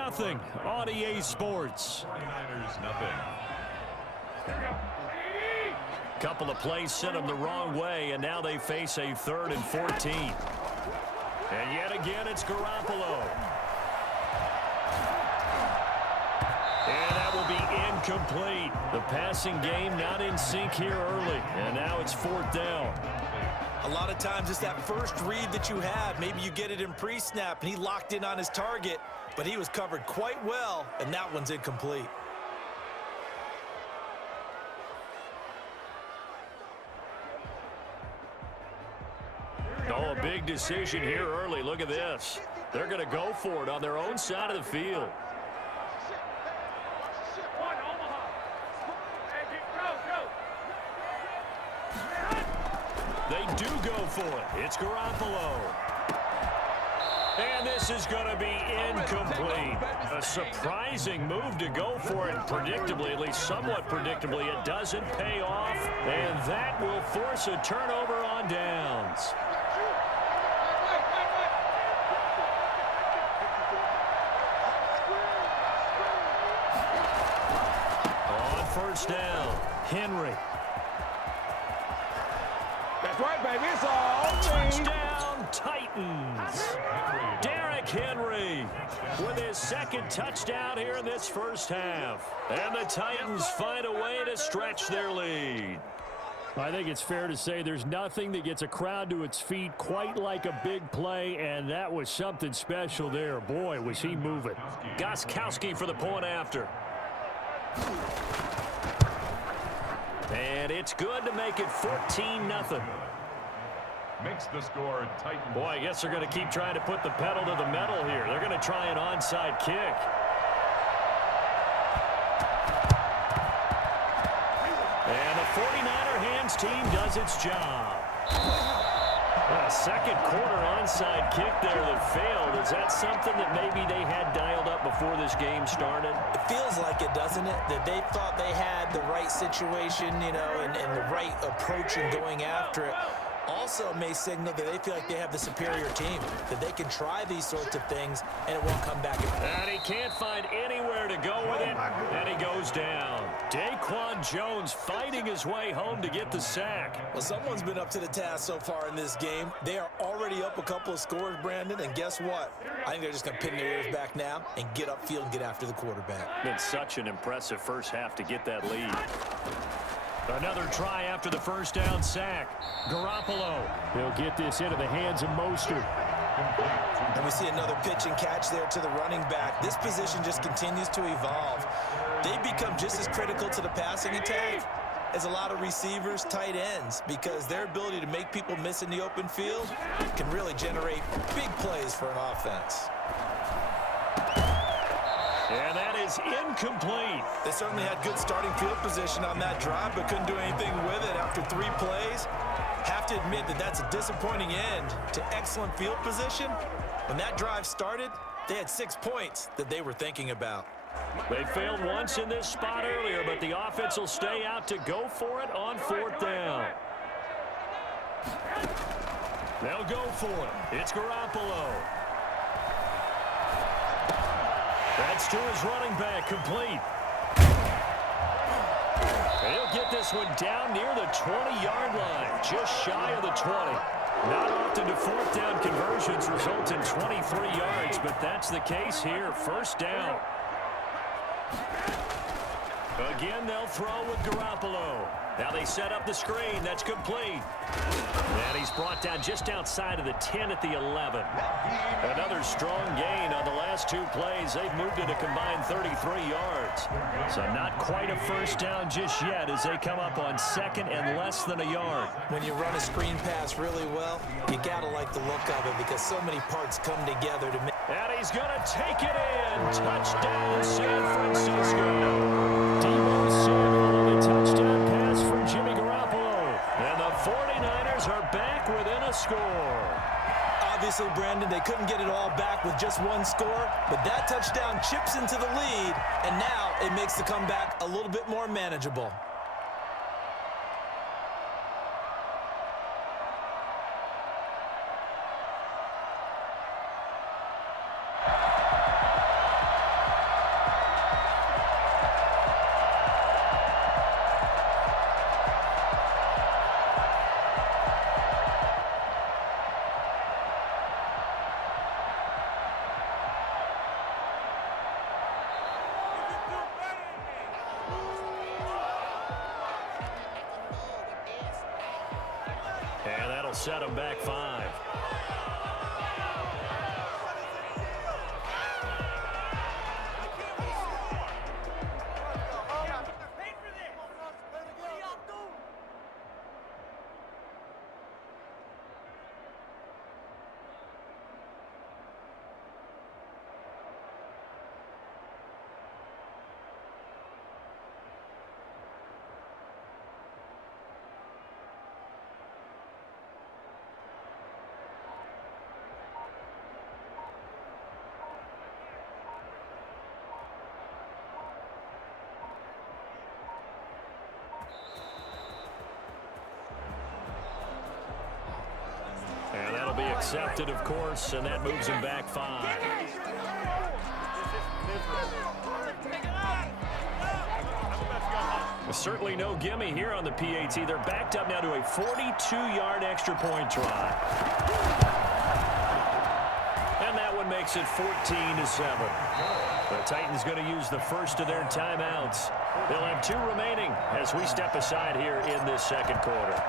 nothing on EA Sports. 49ers nothing. Couple of plays sent them the wrong way, and now they face a 3rd and 14. And yet again, it's Garoppolo. And that will be incomplete. The passing game not in sync here early, and now it's 4th down. A lot of times it's that first read that you have. Maybe you get it in pre-snap, and he locked in on his target, but he was covered quite well, and that one's incomplete. Oh, a big decision here early. Look at this. They're going to go for it on their own side of the field. They do go for it. It's Garoppolo. And this is going to be incomplete. A surprising move to go for it. Predictably, at least somewhat predictably, it doesn't pay off. And that will force a turnover on downs. On first down, Henry. That's right, baby. It's all Touchdown, Titans. Derrick Henry with his 2nd touchdown here in this first half. And the Titans find a way to stretch their lead. I think it's fair to say there's nothing that gets a crowd to its feet quite like a big play, and that was something special there. Boy, was he moving. Gostkowski for the point after. And it's good to make it 14-0. Makes the score Titans. Boy, I guess they're going to keep trying to put the pedal to the metal here. They're going to try an onside kick. And the 49er hands team does its job. A 2nd quarter onside kick there that failed. Is that something that maybe they had dialed up before this game started? It feels like it, doesn't it? That they thought they had the right situation, you know, and the right approach in going after it. Also may signal that they feel like they have the superior team, that they can try these sorts of things and it won't come back. And he can't find anywhere to go with it, and he goes down. Daquan Jones fighting his way home to get the sack. Well, someone's been up to the task so far in this game. They are already up a couple of scores, Brandon, and guess what? I think they're just going to pin their ears back now and get upfield and get after the quarterback. Been such an impressive first half to get that lead. Another try after the first down sack. Garoppolo. He'll get this into the hands of Mostert. And we see another pitch and catch there to the running back. This position just continues to evolve. They become just as critical to the passing attack as a lot of receivers, tight ends, because their ability to make people miss in the open field can really generate big plays for an offense. And that is incomplete. They certainly had good starting field position on that drive, but couldn't do anything with it after 3 plays. Have to admit that that's a disappointing end to excellent field position. When that drive started, they had 6 points that they were thinking about. They failed once in this spot earlier, but the offense will stay out to go for it on 4th down. They'll go for it. It's Garoppolo. That's to his running back, complete. He'll get this one down near the 20-yard line, just shy of the 20. Not often do 4th down conversions result in 23 yards, but that's the case here. First down. Again, they'll throw with Garoppolo. Now they set up the screen. That's complete. And he's brought down just outside of the 10 at the 11. Another strong gain on the last 2 plays. They've moved it a combined 33 yards. So not quite a first down just yet as they come up on 2nd and less than a yard. When you run a screen pass really well, you got to like the look of it because so many parts come together to make. And he's going to take it in. Touchdown, San Francisco. Deebo Samuel, the touchdown pass from Jimmy Garoppolo. And the 49ers are back within a score. Obviously, Brandon, they couldn't get it all back with just 1 score, but that touchdown chips into the lead, and now it makes the comeback a little bit more manageable. set them back 5. And that'll be accepted, of course, and that moves him back 5. Certainly no gimme here on the PAT. They're backed up now to a 42-yard extra point try. And that one makes it 14-7. The Titans going to use the first of their timeouts. They'll have 2 remaining as we step aside here in this second quarter.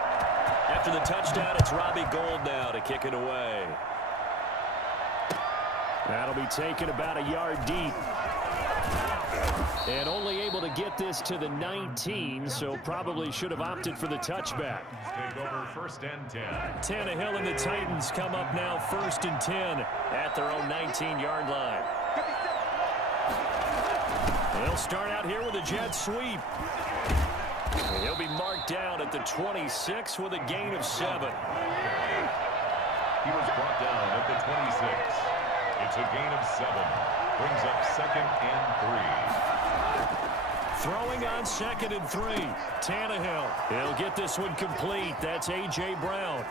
After the touchdown, it's Robbie Gould now to kick it away. That'll be taken about a yard deep. And only able to get this to the 19, so probably should have opted for the touchback. Take over 1st and 10. Tannehill and the Titans come up now 1st and 10 at their own 19-yard line. They'll start out here with a jet sweep. And he'll be marked down at the 26 with a gain of 7. He was brought down at the 26. It's a gain of 7. Brings up 2nd and 3. Throwing on 2nd and 3. Tannehill. He'll get this one complete. That's A.J. Brown.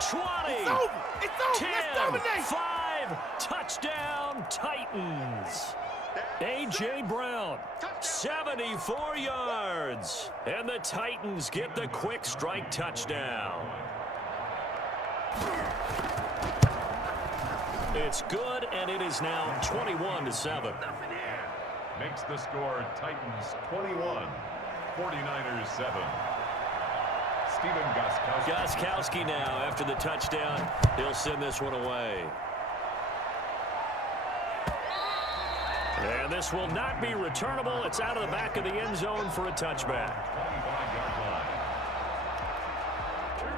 20. It's over. 10. Let's dominate. 5. Touchdown, Titans. A.J. Brown, 74 yards. And the Titans get the quick strike touchdown. It's good, and it is now 21-7. Makes the score Titans 21, 49ers 7. Stephen Gostkowski. Gostkowski now, after the touchdown, he'll send this one away. And this will not be returnable. It's out of the back of the end zone for a touchback. 25-yard line.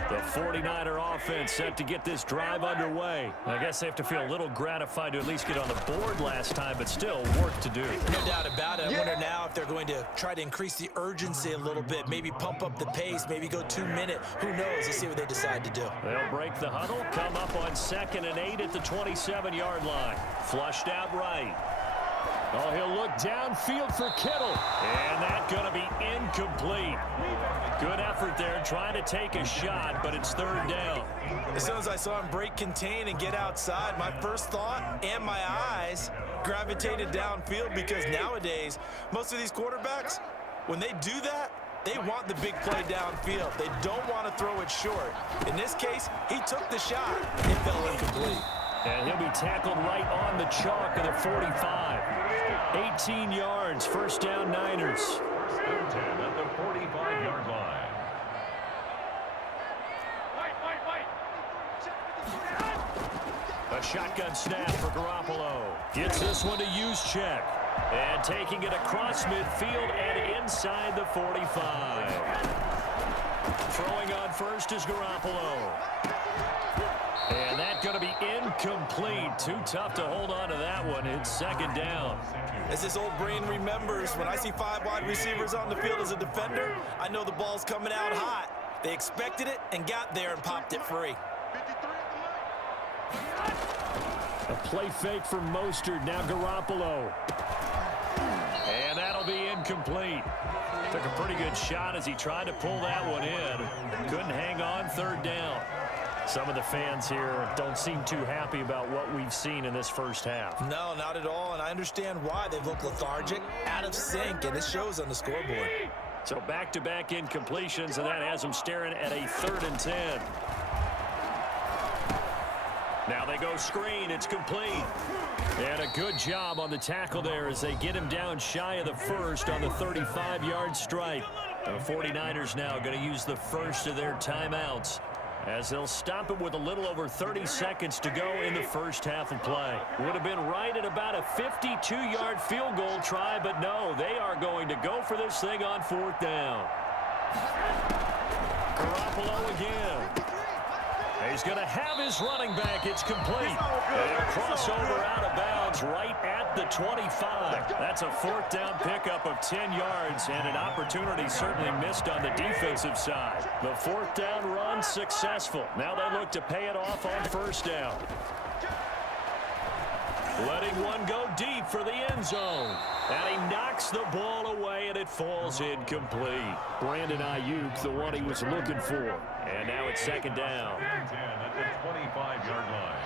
The 49er offense set to get this drive underway. I guess they have to feel a little gratified to at least get on the board last time, but still work to do. No doubt about it. I wonder now if they're going to try to increase the urgency a little bit, maybe pump up the pace, maybe go 2-minute. Who knows? Let's see what they decide to do. They'll break the huddle, come up on 2nd and 8 at the 27-yard line. Flushed out right. Oh, he'll look downfield for Kittle. And that's going to be incomplete. Good effort there trying to take a shot, but it's 3rd down. As soon as I saw him break contain and get outside, my first thought and my eyes gravitated downfield, because nowadays, most of these quarterbacks, when they do that, they want the big play downfield. They don't want to throw it short. In this case, he took the shot. It fell incomplete. And he'll be tackled right on the chalk of the 45. 18 yards, 1st down Niners. 1st and 10 at the 45-yard line. A shotgun snap for Garoppolo. Gets this one to Juszczyk. And taking it across midfield and inside the 45. Throwing on first is Garoppolo. And that's going to be incomplete. Too tough to hold on to that one. It's 2nd down. As his old brain remembers, when I see 5 wide receivers on the field as a defender, I know the ball's coming out hot. They expected it and got there and popped it free. A play fake for Mostert. Now Garoppolo. And that'll be incomplete. Took a pretty good shot as he tried to pull that one in. Couldn't hang on. 3rd down. Some of the fans here don't seem too happy about what we've seen in this first half. No, not at all, and I understand why. They've looked lethargic, out of sync, and it shows on the scoreboard. So back-to-back incompletions, and that has them staring at a 3rd and 10. Now they go screen. It's complete. And a good job on the tackle there as they get him down shy of the 1st on the 35-yard strike. The 49ers now going to use the first of their timeouts. as they'll stop it with a little over 30 seconds to go in the first half of play. Would have been right at about a 52-yard field goal try, but no, they are going to go for this thing on 4th down. Garoppolo again. He's going to have his running back. It's complete. And a crossover out of bounds right at the 25. That's a 4th down pickup of 10 yards and an opportunity certainly missed on the defensive side. The 4th down run successful. Now they look to pay it off on 1st down. Letting one go deep for the end zone. And he knocks the ball away, and it falls incomplete. Brandon Ayuk, the one he was looking for. And now it's 2nd down. 10 at the 25-yard line.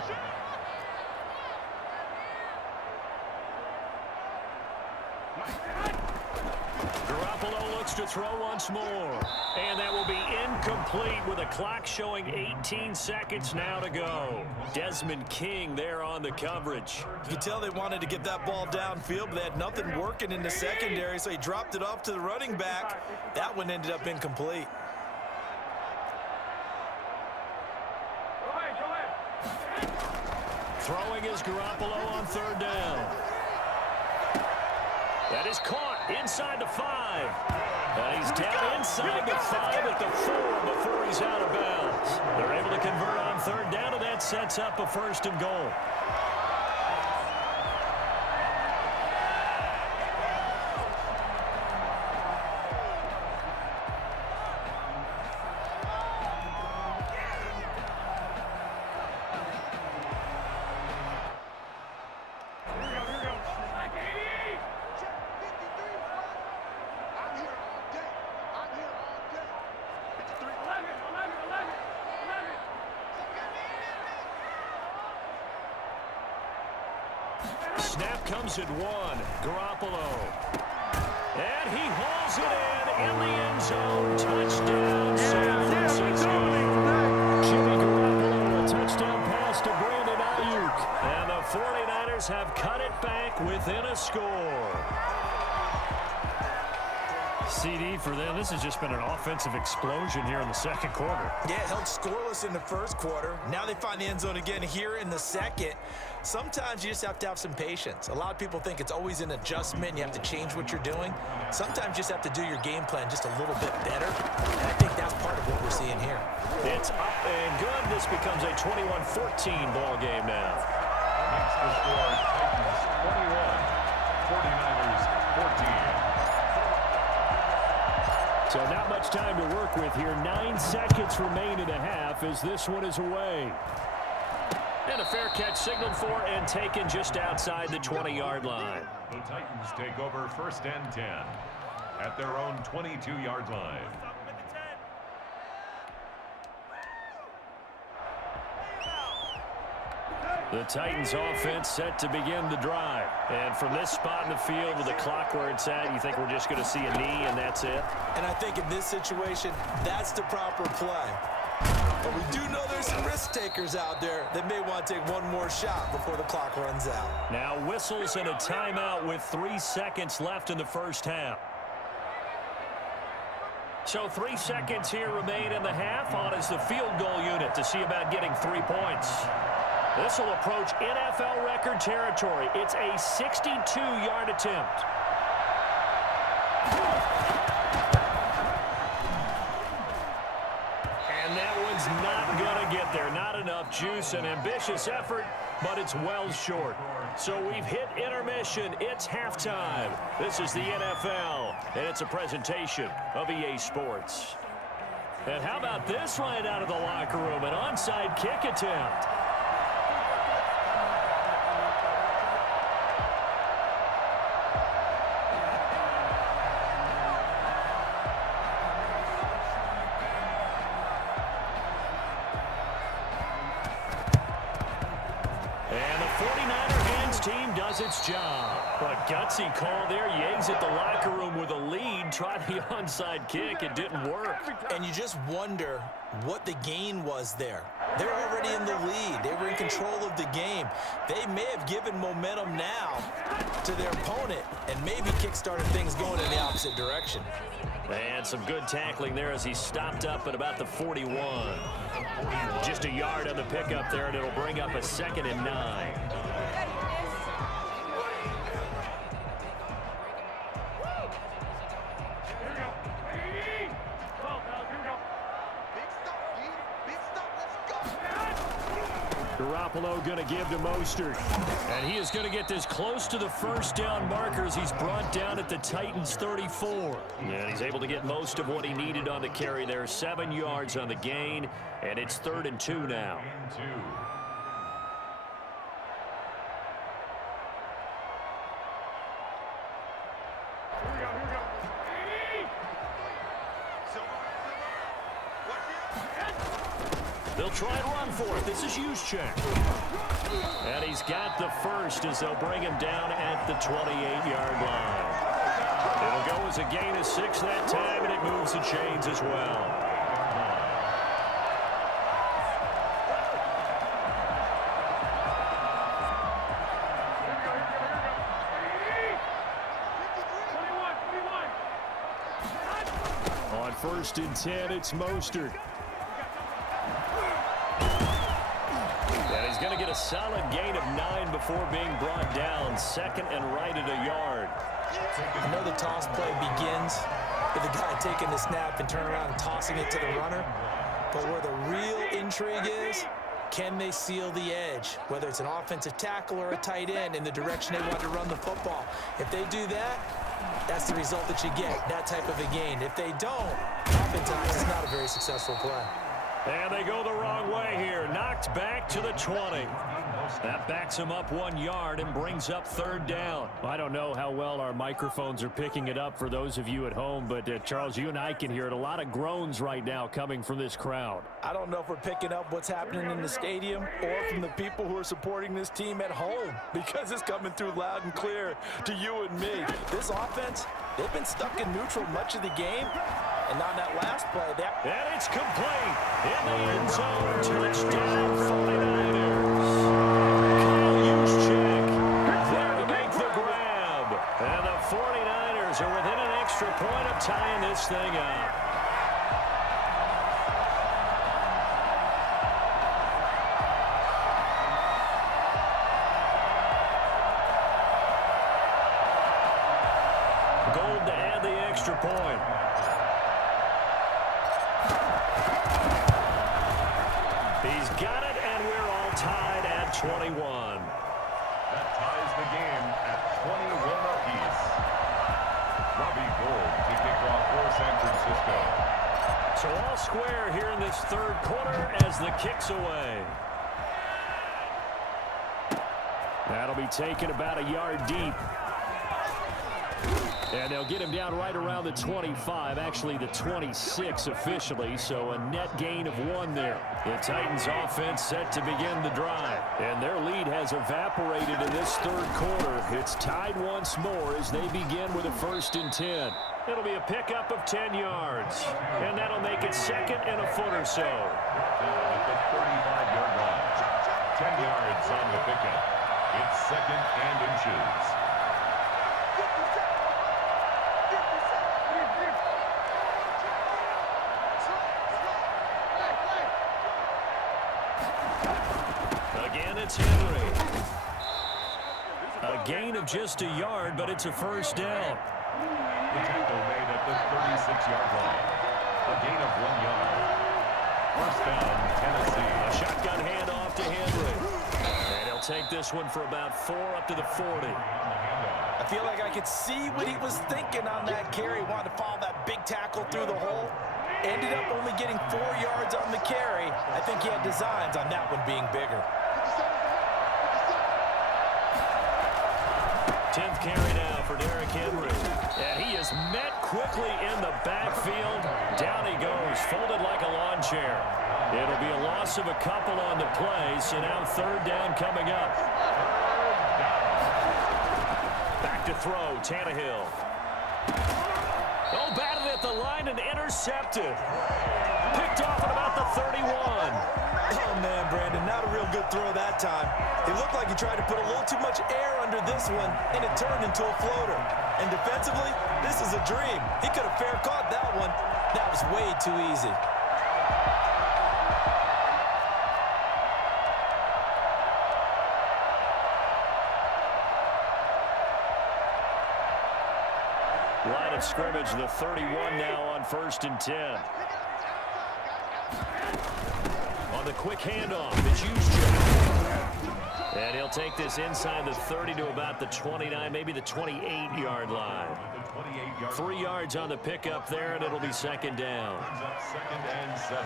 Garoppolo looks to throw once more. And that will be incomplete with a clock showing 18 seconds now to go. Desmond King there on the coverage. You can tell they wanted to get that ball downfield, but they had nothing working in the secondary, so he dropped it off to the running back. That one ended up incomplete. Throwing is Garoppolo on 3rd down. That is caught inside the 5. He's down inside the 5 at the 4 before he's out of bounds. They're able to convert on 3rd down, and that sets up a 1st and goal. Snap comes at 1. Garoppolo. And he hauls it in the end zone. Touchdown, San Francisco. Jimmy Garoppolo, a touchdown pass to Brandon Ayuk. And the 49ers have cut it back within a score. CD for them. This has just been an offensive explosion here in the 2nd quarter. Yeah, held scoreless in the 1st quarter. Now they find the end zone again here in the 2nd. Sometimes you just have to have some patience. A lot of people think it's always an adjustment. You have to change what you're doing. Sometimes you just have to do your game plan just a little bit better. And I think that's part of what we're seeing here. It's up and good. This becomes a 21-14 ball game now. Makes the score Titans 21, 49ers 14. So not much time to work with here. 9 seconds remain in the half as this one is away. And a fair catch signaled for and taken just outside the 20-yard line. The Titans take over 1st and 10 at their own 22-yard line. The Titans offense set to begin the drive. And from this spot in the field with the clock where it's at, you think we're just going to see a knee and that's it? And I think in this situation, that's the proper play. But we do know there's some risk takers out there that may want to take one more shot before the clock runs out. Now whistles and a timeout with 3 seconds left in the 1st half. So 3 seconds here remain in the half. On is the field goal unit to see about getting 3 points. This will approach NFL record territory. It's a 62-yard attempt. And that one's not going to get there. Not enough juice. An ambitious effort, but it's well short. So we've hit intermission. It's halftime. This is the NFL, and it's a presentation of EA Sports. And how about this right out of the locker room? An onside kick attempt. Its job. But gutsy call there. Yags at the locker room with a lead. Tried the onside kick. It didn't work. And you just wonder what the gain was there. They're already in the lead. They were in control of the game. They may have given momentum now to their opponent and maybe kick-started things going in the opposite direction. And some good tackling there as he stopped up at about the 41. Just a yard on the pickup there, and it'll bring up a 2nd and 9. Garoppolo going to give to Mostert. And he is going to get this close to the first down markers. He's brought down at the Titans 34. And he's able to get most of what he needed on the carry there. 7 yards on the gain, and it's 3rd and 2 now. They'll try and run for it. This is Juszczyk. And he's got the first as they'll bring him down at the 28-yard line. It'll go as a gain of 6 that time, and it moves the chains as well. On 1st and 10, it's Mostert. And he's going to get a solid gain of 9 before being brought down. 2nd and right at a yard. I know the toss play begins with the guy taking the snap and turn around and tossing it to the runner. But where the real intrigue is, can they seal the edge? Whether it's an offensive tackle or a tight end in the direction they want to run the football. If they do that, that's the result that you get, that type of a gain. If they don't, oftentimes it's not a very successful play. And they go the wrong way here. Knocked back to the 20. That backs him up 1 yard and brings up 3rd down. I don't know how well our microphones are picking it up for those of you at home, but Charles, you and I can hear it. A lot of groans right now coming from this crowd. I don't know if we're picking up what's happening in the stadium or from the people who are supporting this team at home, because it's coming through loud and clear to you and me. This offense, they've been stuck in neutral much of the game. And on that last play, and it's complete in the end zone. Touchdown, 49ers. Juszczyk there to make the grab. And the 49ers are within an extra point of tying this thing up. Gold to add the extra point. He's got it, and we're all tied at 21. That ties the game at 21 apiece. Robbie Gould to kick off for San Francisco. So all square here in this 3rd quarter as the kick's away. That'll be taken about a yard deep. And they'll get him down right around the 25, actually the 26 officially, so a net gain of 1 there. The Titans offense set to begin the drive, and their lead has evaporated in this 3rd quarter. It's tied once more as they begin with a 1st and 10. It'll be a pickup of 10 yards, and that'll make it 2nd and a foot or so. At the 35-yard line, 10 yards on the pickup. It's 2nd and inches. Again, it's Henry. A gain of just a yard, but it's a 1st down. The tackle made at the 36-yard line. A gain of 1 yard. 1st down, Tennessee. A shotgun handoff to Henry. And he'll take this one for about 4 up to the 40. I feel like I could see what he was thinking on that carry. Wanted to follow that big tackle through the hole. Ended up only getting 4 yards on the carry. I think he had designs on that one being bigger. 10th carry now for Derrick Henry. And he is met quickly in the backfield. Down he goes, folded like a lawn chair. It'll be a loss of a couple on the play, so now 3rd down coming up. Back to throw, Tannehill. Oh, batted at the line and intercepted. Picked off at about the 31. Oh, man, Brandon, not a real good throw that time. It looked like he tried to put a little too much air under this one, and it turned into a floater. And defensively, this is a dream. He could have fair caught that one. That was way too easy. Line of scrimmage, the 31 now on 1st and 10. On the quick handoff, it's Juszczyk. And he'll take this inside the 30 to about the 29, maybe the 28-yard line. 3 yards on the pickup there, and it'll be 2nd down. 2nd and 7.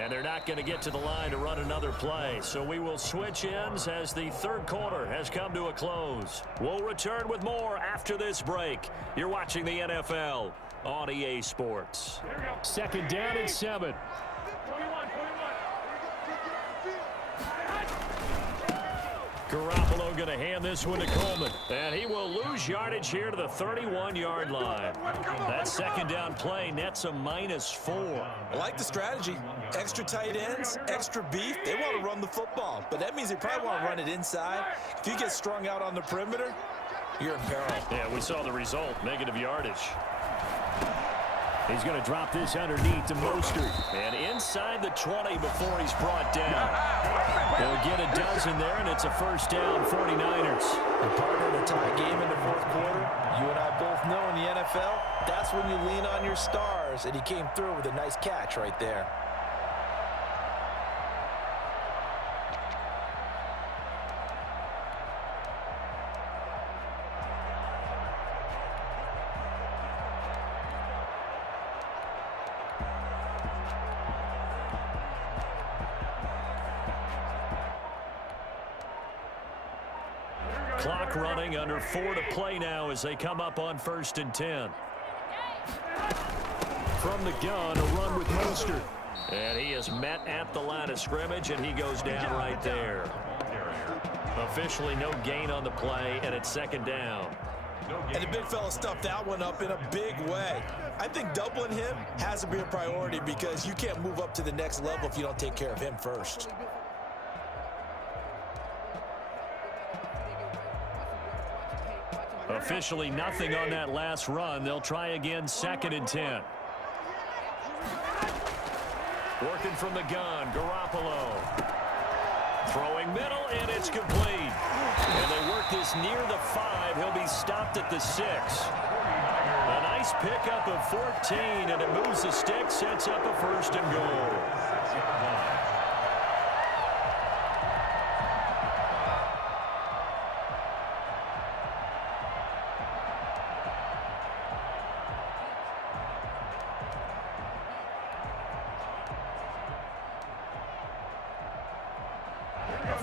And they're not going to get to the line to run another play. So we will switch ends as the 3rd quarter has come to a close. We'll return with more after this break. You're watching the NFL on EA Sports. 2nd down and 7. Garoppolo going to hand this one to Coleman. And he will lose yardage here to the 31-yard line. That 2nd down play nets a -4. I like the strategy. Extra tight ends, extra beef. They want to run the football, but that means they probably want to run it inside. If you get strung out on the perimeter, you're in peril. Yeah, we saw the result, negative yardage. He's going to drop this underneath to Mostert. And inside the 20 before he's brought down. They'll get a dozen there, and it's a 1st down, 49ers. And partner, in a tie game in the 4th quarter, you and I both know in the NFL, that's when you lean on your stars, and he came through with a nice catch right there. Clock running, under 4 to play now as they come up on 1st and 10. From the gun, a run with Mostert. And he is met at the line of scrimmage, and he goes down right there. Officially no gain on the play, and it's 2nd down. And the big fella stuffed that one up in a big way. I think doubling him has to be a priority because you can't move up to the next level if you don't take care of him first. Officially nothing on that last run. They'll try again, 2nd and 10. Working from the gun, Garoppolo. Throwing middle, and it's complete. And they work this near the 5. He'll be stopped at the 6. A nice pickup of 14, and it moves the stick, sets up a 1st and goal.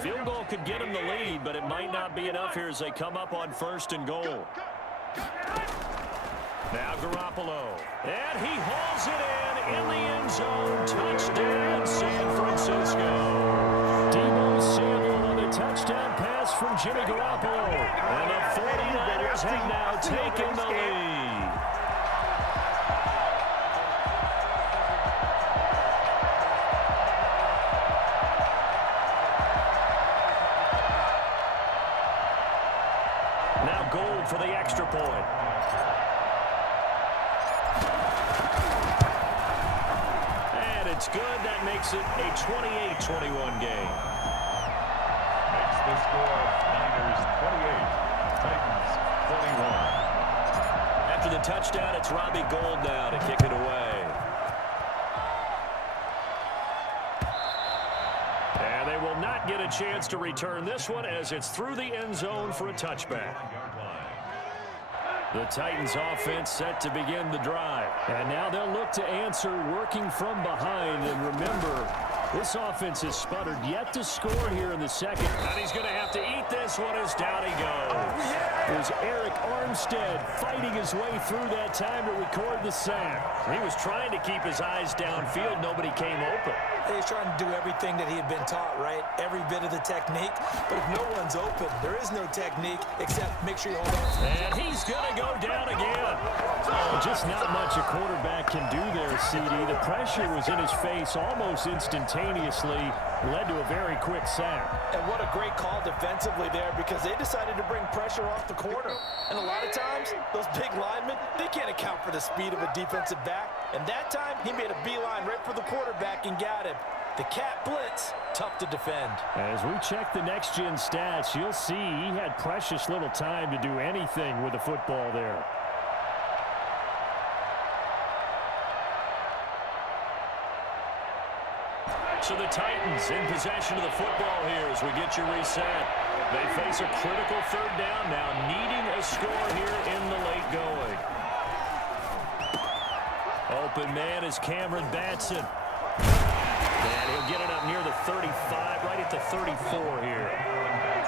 Field goal could get him the lead, but it might not be enough here as they come up on 1st and goal. Now Garoppolo. And he hauls it in the end zone. Touchdown, San Francisco. Deebo Samuel on the touchdown pass from Jimmy Garoppolo. And the 49ers have now taken the lead. Now Gold for the extra point. And it's good. That makes it a 28-21 game. Makes the score Niners 28, Titans 41. After the touchdown, it's Robbie Gould now to kick it away. And they will not get a chance to return this one as it's through the end zone for a touchback. The Titans offense set to begin the drive. And now they'll look to answer working from behind. And remember, this offense has sputtered yet to score here in the second. And he's going to have to eat this one as down he goes. There's Eric Armstead fighting his way through that time to record the sack. He was trying to keep his eyes downfield. Nobody came open. He's trying to do everything that he had been taught, right? Every bit of the technique. But if no one's open, there is no technique except make sure you hold on. And he's going to go down again. Oh, just not much a quarterback can do there, CD. The pressure was in his face almost instantaneously. Led to a very quick sack. And what a great call defensively there, because they decided to bring pressure off the corner. And a lot of times, those big linemen, they can't account for the speed of a defensive back. And that time, he made a beeline right for the quarterback and got him. The cat blitz, tough to defend. As we check the next-gen stats, you'll see he had precious little time to do anything with the football there. So the Titans in possession of the football here as we get you reset. They face a critical third down now, needing a score here in the late going. Open man is Cameron Batson. And he'll get it up near the 35, right at the 34 here.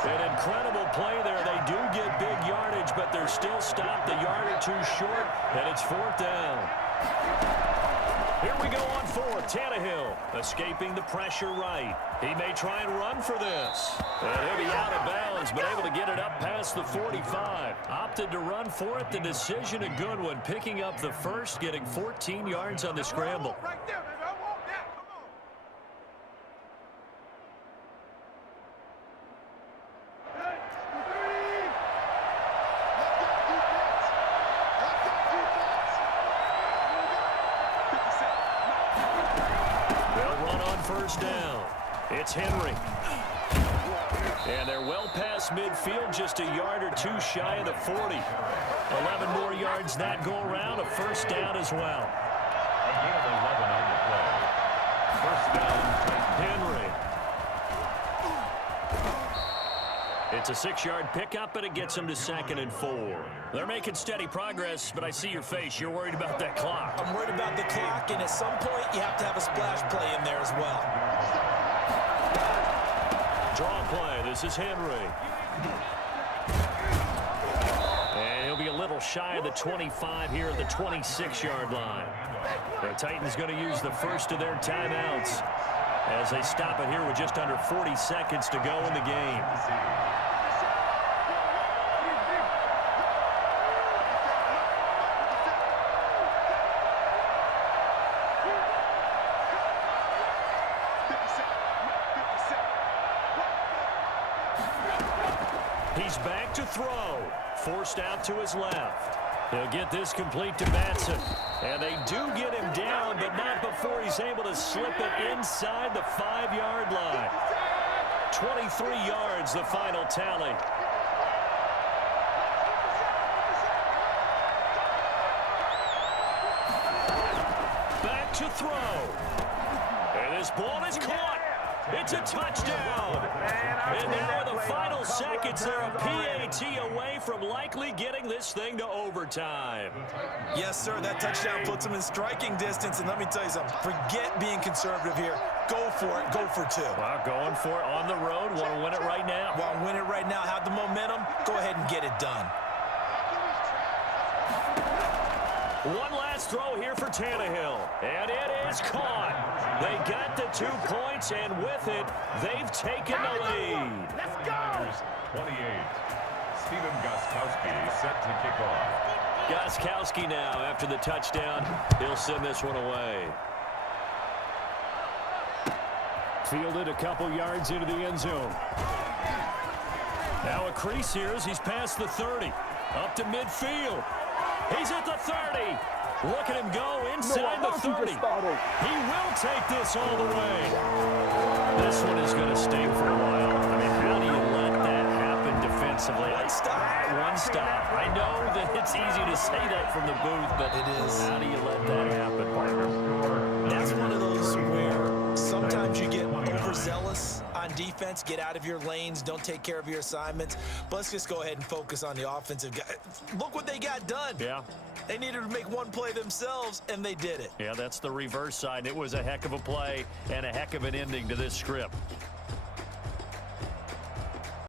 An incredible play there. They do get big yardage, but they're still stopped a yard or two short, and it's fourth down. Here we go on fourth. Tannehill escaping the pressure right. He may try and run for this. And he'll be out of bounds, but able to get it up past the 45. Opted to run for it. The decision a good one. Picking up the first, getting 14 yards on the scramble. Right there, baby. I want that. First down. It's Henry. And they're well past midfield, just a yard or two shy of the 40. 11 more yards that go around, a first down as well. A gain of 11 on the play. First down, Henry. It's a 6-yard pickup, and it gets them to 2nd and 4. They're making steady progress, but I see your face. You're worried about that clock. I'm worried about the clock, and at some point, you have to have a splash play in there as well. Draw play. This is Henry. And he'll be a little shy of the 25 here at the 26-yard line. The Titans going to use the first of their timeouts as they stop it here with just under 40 seconds to go in the game. He's back to throw. Forced out to his left. He'll get this complete to Batson. And they do get him down, but not before he's able to slip it inside the 5-yard line. 23 yards, the final tally. Back to throw. And this ball is caught. It's a touchdown. And now in the final seconds, they're a PAT away from likely getting this thing to overtime. Yes, sir. That touchdown puts them in striking distance. And let me tell you something. Forget being conservative here. Go for it. Go for two. Well, going for it on the road. Want to win it right now. Want to win it right now. Have the momentum. Go ahead and get it done. One last throw here for Tannehill. And it is caught. They got the 2 points, and with it, they've taken the lead. Let's go! 28. Stephen Gostkowski set to kick off. Gostkowski now, after the touchdown, he'll send this one away. Fielded a couple yards into the end zone. Now a crease here as he's past the 30. Up to midfield. He's at the 30. Look at him go inside the 30. He will take this all the way. This one is going to sting for a while. I mean, how do you let that happen defensively? One stop. One stop. I know that it's easy to say that from the booth, but it is. How do you let that happen, partner? That's one of those where sometimes you get overzealous on defense, get out of your lanes, don't take care of your assignments. But let's just go ahead and focus on the offensive guy. Look what they got done. Yeah. They needed to make one play themselves, and they did it. Yeah, that's the reverse side. It was a heck of a play and a heck of an ending to this script.